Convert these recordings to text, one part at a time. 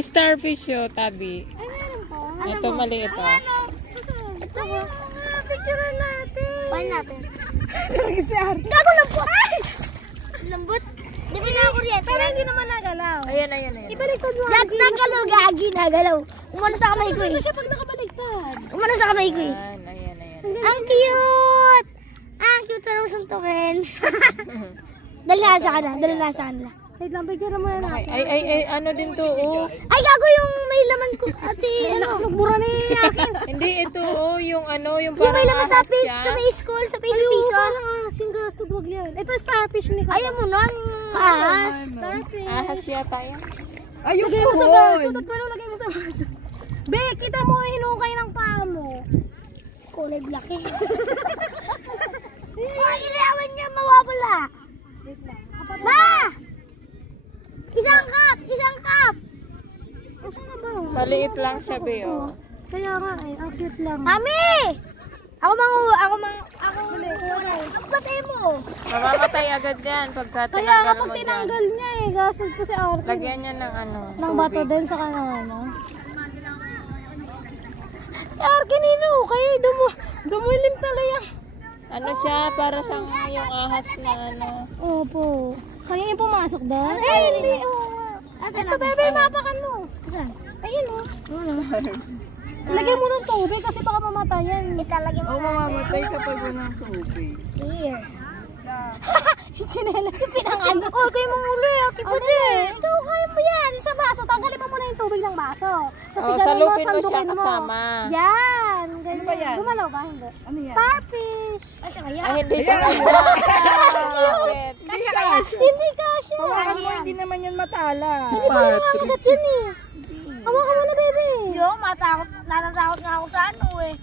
May starfish yun, tabi. Ay, meron po. Ito, maliit oh. Ito po. Picturean natin. Paano natin? Nag-CR. Gago lambot! Lambot? Di ba na kuryente? Pero hindi naman nagalaw. Ayan. Ibaliktad mo. Nagalaw, gagi, nagalaw. Umano sa kamay ko eh. Ano siya pag nakabaliktad? Umano sa kamay ko eh. Ayan. Ang cute! Ang cute na suntukin. Dalasa ka na, dalasa ka na. Wait lang, picture mo na natin. Ay, ano din to, oh. Ay, gago yung may laman ko. Ate, ano? Magmura na yung akin. Hindi, ito, oh, yung ano, yung Yung may parang laman sa ahas siya. may school, sa piso. Parang asin gasto wag yan. Ito starfish ni Kaka. Ayaw mo nun. Ahas. Starfish. Ahas yata yan. Ayun lagay mo sa baso. Tatwalo lagay mo sa baso. Be, kita mo hinukay ng paa mo. Kulay black eh. Ay, ilawan niya mawawala. Ma! Isang cup! Isang cup! Ano ba? Maliit lang siya, be, oh. Kaya nga eh, ang cute lang. Mami! Ako uray. Patay mo! Mamamatay agad yan pagka Kaya tinanggal kapag mo dyan. tinanggal niya eh, gasol ko si Arthur. Lagyan niya ng ano, Ng bato tubig. din sa kanang ano. Si Arkin hinukay, dumulim talaga. Ano siya, para siyang yung ahas na ano. Opo. Kaya yung pumasok doon? Eh, hindi. Asan Ito, bebe, mapakan mo. Asan? Ayun, oh. Lagyan mo ng tubig kasi baka mamatayan. Italagay mo na. Mamamatay kapag walang tubig. Here. Chinelas yung pinangano. Oh, kayo mong ulo eh. Ate, ikaw kaya mo yan. Sa baso, tanggalin mo muna yung tubig ng baso. Kasi Oh, ganun salupin mo siya sandukin kasama. Yan. Ganyan. Ba yan? Gumalaw ba? Hindi. Ano yan? Starfish. Ay, siya kaya. Ay, hindi siya kanya. Bakit? Hindi kasha. Hawakan mo, hindi naman yan matala. Hindi pa nangangagat yan eh. Hawakan mo na, bebe. Yo, natatakot nga ako sa ano eh.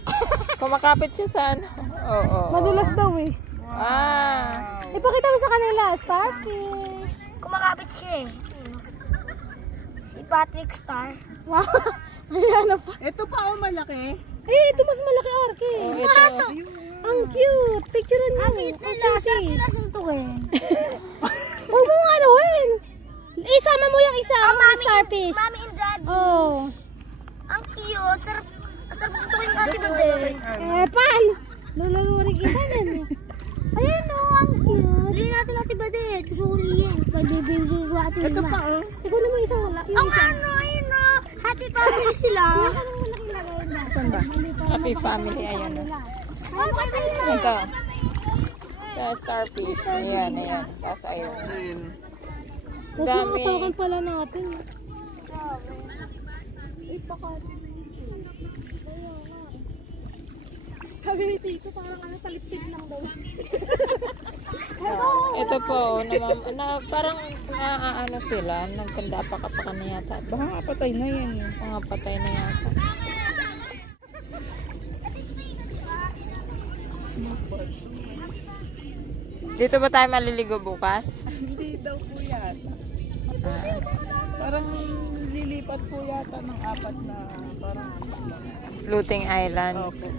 Kumakapit siya sa ano. Oo. Madulas daw eh. Ah. Ipakita mo sa kanila, starfish. Kumakapit siya eh. Si Patrick Star. Wow. Ayan na pa. Ito pa oh, malaki. Eh, ito mas malaki arke. Oh, ito. Ang cute. Picturean mo. Ang cute nila. Sabi nila suntukin. Huwag mo nga anuhin. Isama mo yung isa. Ang starfish. Mami and Daddy. Oh. Ang cute. Sarap suntukin ka dito din. Pal. Lulaluri kita din eh. Ayan o, ang cute. Huli natin badet. Gusto ko huliin. Pagbibigay ko atin Ito lima. pa oh. Ikaw naman isang wala. Ang ano, ayun o. Happy family sila. Happy family, ayan. Ay, patay na. Ito. Ito, starfish. Ayan. Tapos ayun. Mas Dami. makatawakan pala natin. Sabi ni Tito, parang ano, talipid lang daw. Ito po, parang ano sila, nagkandapa-kapakan na yata. Baka patay na yan eh. Mga patay na yata. Dito ba tayo maliligo bukas? Hindi daw po yata. Parang lilipat po yata ng apat na parang Floating Island. okay.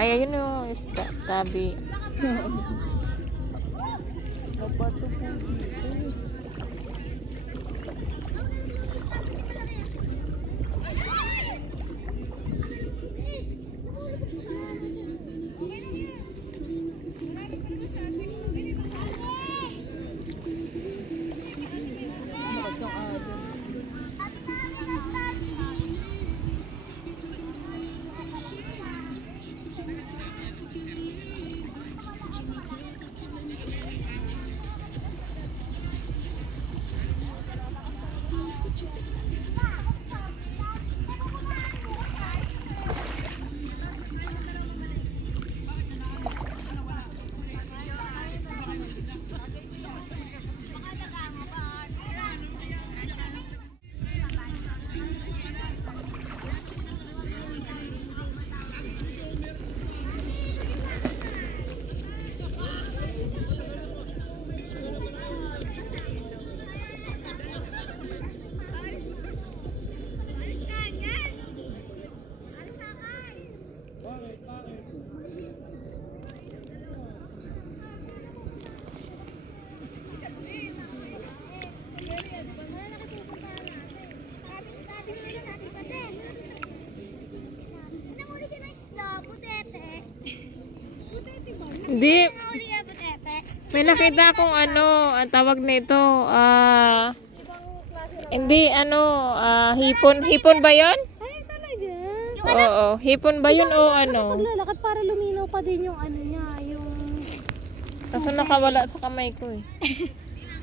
Ay, ayun o, tabi. Nabato po dito. Hindi. May nakita akong ano, ang tawag nito, hindi, hipon. Hipon ba yun? Ay, talaga? Oo, hipon ba yun o ano? Paglalakad para luminaw pa din yung ano niya, yung... Kaso nakawala sa kamay ko eh.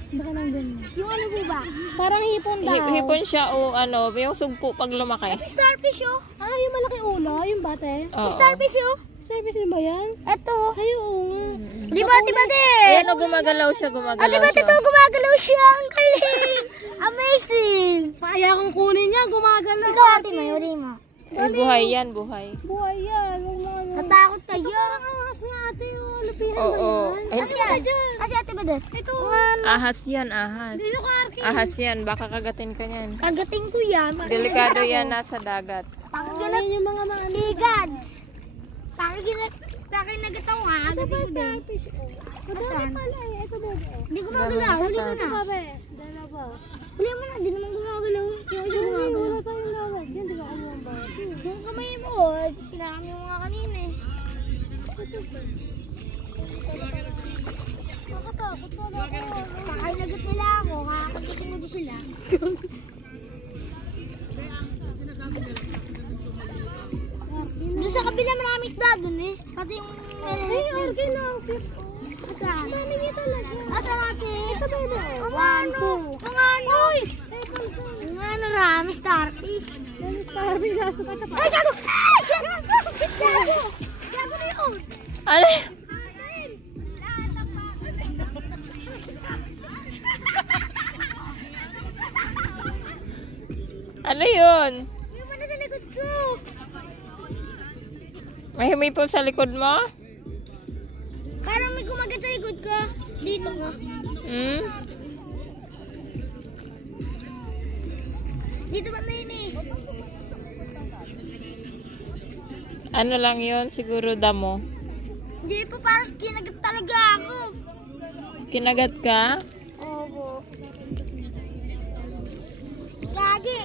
Baka nandun. Yung ano po ba? Parang hipon daw. Hipon siya o ano, yung sugpo pag lumaki. Starfish oh. Ah, yung malaki ulo, yung bate. Oo. Starfish oh. Service din ba yan? Ito. Ay, oo nga. Di ba, Ayan o, gumagalaw siya, gumagalaw siya. gumagalaw siya. Ang galing. Amazing. Kaya kung kunin niya, gumagalaw. Ikaw, ate mo, uli mo. Ay, buhay yan, buhay. Buhay yan. Huwag mo ano. Natakot kayo. Parang ahas nga ate, yung lupihan Oo. ba yan? Ay, Kasi ate ba doon? Ito. ahas yan, ahas. Dito ka, Arkin. Ahas yan, baka kagatin ka yan. Kagating ko yan. Delikado yan, nasa dagat. Yan yung mga Ligad. Bakit nagataw ha? Ito ba starfish? Madami pala eh. Ito ba? Hindi gumagalaw. Huli mo na. Babe, dalawa. Huli mo na. Hindi naman gumagalaw. Yung isa gumagalaw. Wala tayong lawag. Yan, di ba kumuha ba? Yung kamay mo, sinakam yung mga kanina eh. Nakatakot pala ako. Kakalagot nila ako. Kakagating mo doon sila. Doon sa kabila maraming isda doon eh. Pati yung... Ay, Arkin na. Ang cute. Asan? Dami niya talaga. Asan natin? Ito ba ito? Ang ano? Ang ano? Ang ano rami, starfish. Dami starfish. Last pa ito pa. Ay, gago! Ay, gago! Gago na yun! Ano? Ano yun? Yung mana sa likod ko! May humipo sa likod mo? Parang may kumagat sa likod ko. Dito ko. Hmm? Dito ba na yun eh? Ano lang yun? Siguro damo. Hindi po, parang kinagat talaga ako. Kinagat ka? Opo. Gagi.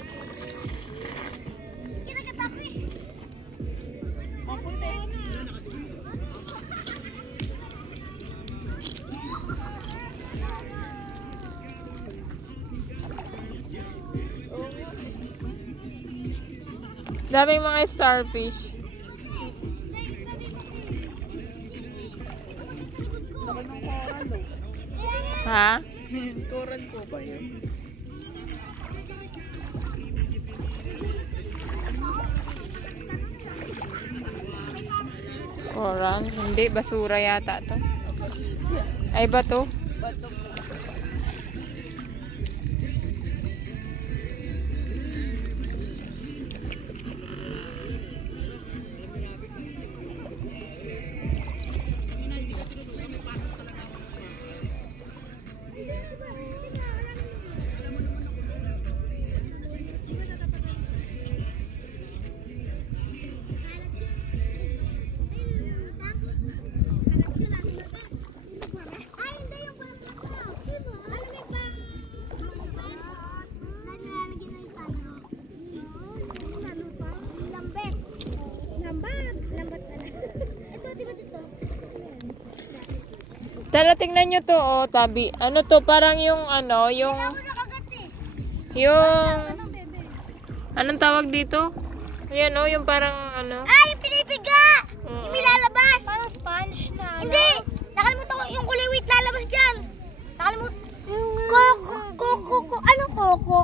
Kinagat ako eh. Maputi. Daming mga starfish. Laki ng coral oh. Ha? Coral ko ba yun? Coral? Hindi, basura yata to. Ay, bato? Bato. Tara, tingnan nyo to, oh, tabi. Ano to, parang yung, ano, yung, anong tawag dito? Ayan, oh, yung parang, ano. Ah, yung pinipiga! Yung ilalabas! Parang sponge na. Hindi! Nakalimutan ko yung kulay wheat lalabas dyan! Nakalimutan. Koko. Anong koko?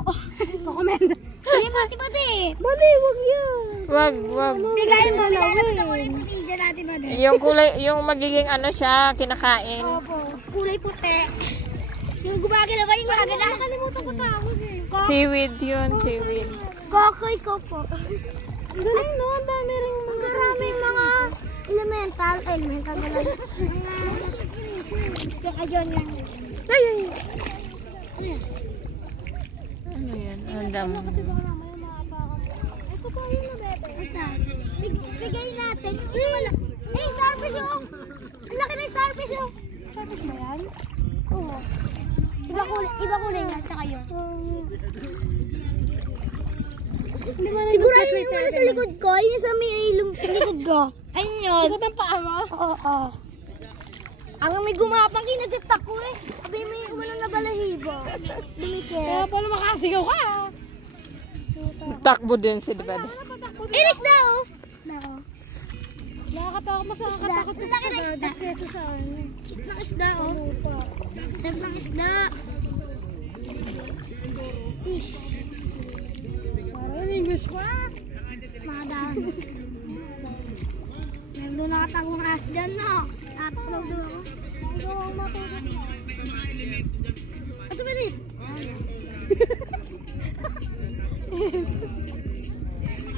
Kokomend. Hindi pati-pati. Bali, wag yan. Wag. Bigayin mo, nilalabas na kulay puti dyan natin ba din? Yung kulay, yung magiging ano siya, kinakain. Opo. Kulay puti. Yung gumagalaw ba yung gumagalaw? Nakalimutan ko tawag eh. Seaweed yun, seaweed. Kokoy koko. Ang galing no, ang dami rin mga Maraming mga elemental na lang. Tsaka yun yan. Ano yan? Ang dami. Kasi baka mamaya maapakan mo. Ito pa yun na bebe. Bigay natin. Yung isa wala. Eh, starfish yung. Ang laki ng starfish yung. Starfish ba yan? Oo. Iba kulay nga, tsaka yun. Hindi mo Siguro ayun yung wala sa likod ko. Ayun yung sa may ilong likod ko. Ayun yun. Likod ng paa mo? Oo. Ang may gumapang kinagat ako eh. Sabi may umano na balahibo. Dumikit. Kaya pala makasigaw ka. Takbo din si Dibad. Iris na oh. Nako. Nakakatakot, mas nakakatakot Laki sa na isda. dagat kesa sa ano. Sarap ng isda oh. Sarap ng isda. Fish. Parang English pa. Mga daan. Meron doon nakatangong as dyan no. Tatapalaw doon ako. Ikaw ang matulog na. Ito ba din?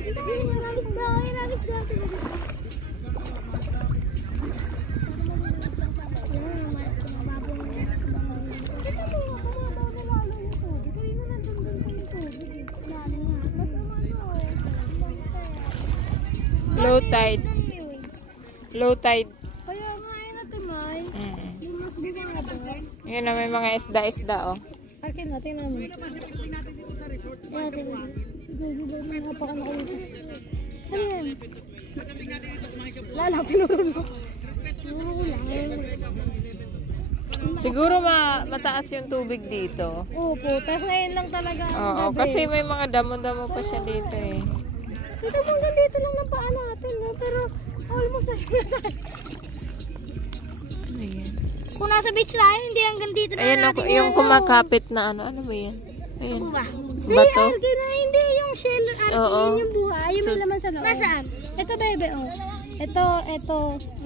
Inalis na. Low tide. Low tide. Kaya nga yun natin, May. Yung mas bumaba. Yun na, may mga isda-isda, oh. Akin na, tingnan mo. Napaka nakulit. Ano yan? Lala, tinuro mo. Siguro mataas yung tubig dito. Opo, tapos ngayon lang talaga. Oo, kasi may mga damo-damo pa siya dito eh. Dito mo hanggang dito lang ng paa natin, no? Pero almost na. Kung nasa beach tayo, hindi hanggang dito na Ayan natin. yung kumakapit na ano ba yan? Ayan. Ba? Bato? Hindi yung shell. Oo. Yun yung buhay. Yung may laman sa loob. Nasaan? Ito, bebe, oh. Ito.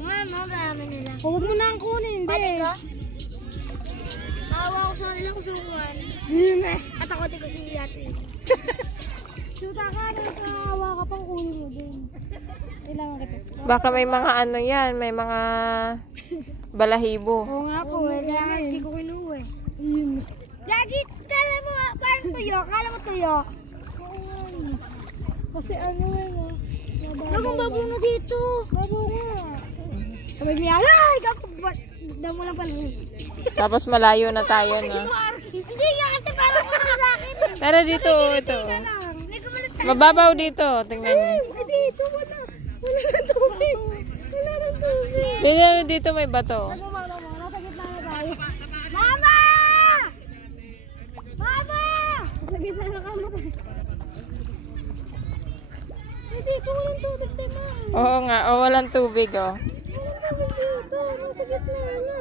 Ano, dami nila. Huwag mo na ang kunin, hindi. Nakawa ko sa kanila kung sumukuhan. Yun eh. At ako di ko si Yati. Shoot ka, nakahawa ka pang kunin mo din. Kailangan kita. Baka may mga ano yan, may mga balahibo. Oo nga po, Kaya nga, hindi ko kinuha eh. Yun. Lagi, kala mo, parang tuyo. Kala mo tuyo. Oo nga eh. Kasi ano eh, no? Bagong babo na dito. Babo nga. Sabi niya, ay, kapag damo lang pala. Tapos malayo na tayo na. Hindi nga kasi parang wala sa akin. Pero dito, ito. Hindi ko malas. Mababaw dito, tingnan niyo. Ay, dito, wala. Wala na tubig. Wala na tubig. Dito may bato. Nasa gitna na tayo. Mama! Mama! Nasa gitna na kamo tayo. Ay, dito walang tubig, diba? Oo nga, walang tubig oh. Walang tubig dito. Nasa gitna na.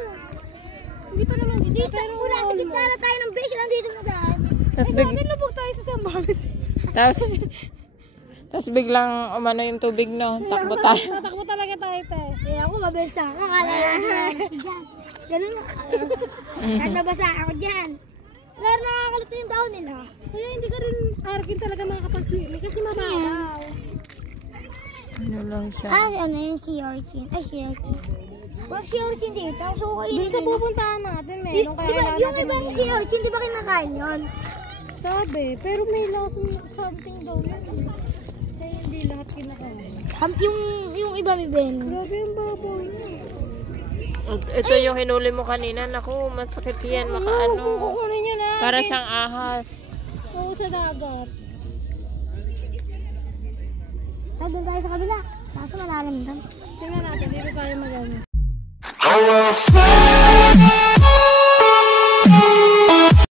Hindi pa naman dito. Dito, una sa gitna na tayo ng beach, nandito na daan. Tapos Ay, sa akin lubog tayo sa Sambales. tapos biglang umano yung tubig no, takbo tayo. Tatakbo talaga tayo, te. Eh ako mabilis ako. Akala ko ganun na. Kahit nabasa ako dyan. Pero nakakalito yung daon nila. Kaya hindi ka rin arkin talaga makakapag-swimming kasi mababaw. Ano lang siya. Ano yun, sea urchin. Ay, sea urchin. Wala sea urchin dito. So, Doon sa pupuntahan natin, meron kaya kailangan yung natin ibang sea urchin, di ba kinakain yun? sabi, pero may lasong something daw yun. Kaya hindi lahat kinakain. Yung iba may ben. Grabe yung babaw niya. Ito yung hinuli mo kanina. Naku, masakit yan. Kung Makaano. kukunin niya na. Para siyang ahas. Oo, sa dagat. Ay, doon tayo sa kabila. Kaso malalim doon. Tingnan natin, dito tayo mag-ano.